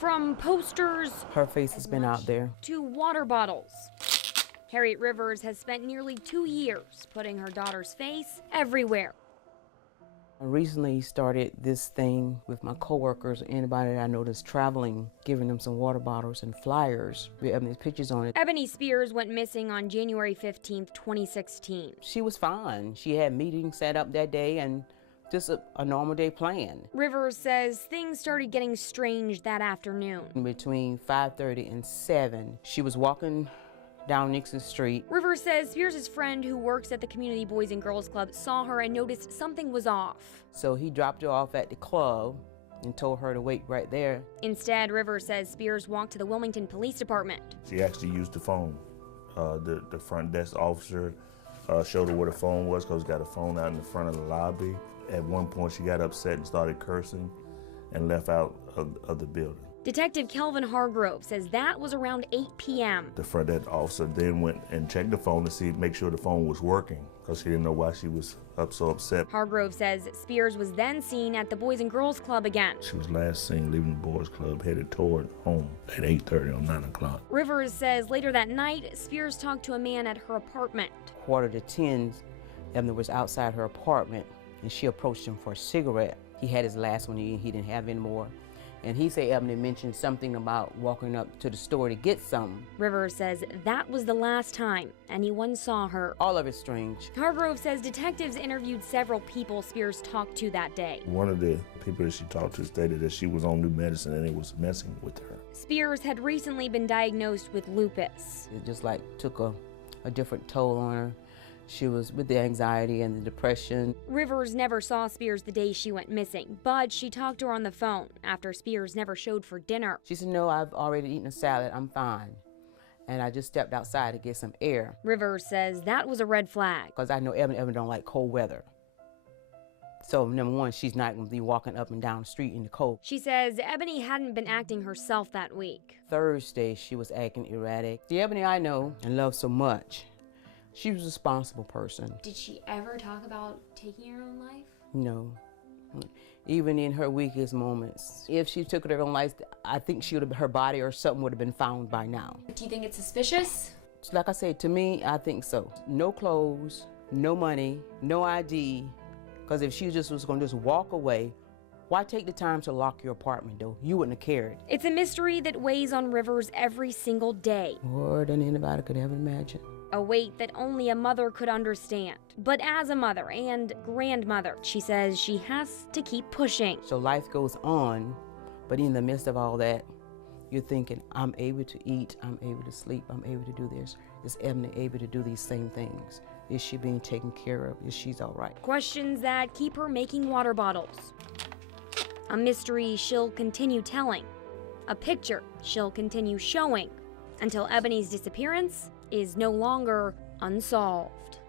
From posters, her face has been out there, to water bottles. Harriet Rivers has spent nearly 2 years putting her daughter's face everywhere. I recently started this thing with my coworkers, anybody that I know that's traveling, giving them some water bottles and flyers with Ebonee's pictures on it. Ebonee Spears went missing on January 15th, 2016. She was fine. She had meetings set up that day and just a normal day plan. Rivers says things started getting strange that afternoon. Between 5:30 and 7, she was walking down Nixon Street. Rivers says Spears' friend who works at the Community Boys and Girls Club saw her and noticed something was off. So he dropped her off at the club and told her to wait right there. Instead, Rivers says Spears walked to the Wilmington Police Department. She actually used the phone. The front desk officer showed her where the phone was because got a phone out in the front of the lobby. At one point, she got upset and started cursing and left out of the building. Detective Kelvin Hargrove says that was around 8 p.m. The front desk officer then went and checked the phone to make sure the phone was working because she didn't know why she was so upset. Hargrove says Spears was then seen at the Boys and Girls Club again. She was last seen leaving the boys' club headed toward home at 8:30 or 9 o'clock. Rivers says later that night, Spears talked to a man at her apartment. 9:45, Ebonee was outside her apartment and she approached him for a cigarette. He had his last one, he didn't have any more. And he said Ebonee mentioned something about walking up to the store to get something. Rivers says that was the last time anyone saw her. All of it's strange. Hargrove says detectives interviewed several people Spears talked to that day. One of the people that she talked to stated that she was on new medicine and it was messing with her. Spears had recently been diagnosed with lupus. It just took a different toll on her. She was with the anxiety and the depression. Rivers never saw Spears the day she went missing, but she talked to her on the phone after Spears never showed for dinner. She said, "No, I've already eaten a salad, I'm fine." And I just stepped outside to get some air. Rivers says that was a red flag. Because I know Ebonee don't like cold weather. So number one, she's not going to be walking up and down the street in the cold. She says Ebonee hadn't been acting herself that week. Thursday, she was acting erratic. The Ebonee I know and love so much, she was a responsible person. Did she ever talk about taking her own life? No. Even in her weakest moments. If she took her own life, I think her body or something would have been found by now. Do you think it's suspicious? Like I said, to me, I think so. No clothes, no money, no ID. Because if she just was going to just walk away, why take the time to lock your apartment door? You wouldn't have cared. It's a mystery that weighs on Rivers every single day. More than anybody could ever imagine. A weight that only a mother could understand. But as a mother and grandmother, she says she has to keep pushing. So life goes on, but in the midst of all that, you're thinking, I'm able to eat, I'm able to sleep, I'm able to do this. Is Ebonee able to do these same things? Is she being taken care of? Is she all right? Questions that keep her making water bottles. A mystery she'll continue telling. A picture she'll continue showing until Ebonee's disappearance is no longer unsolved.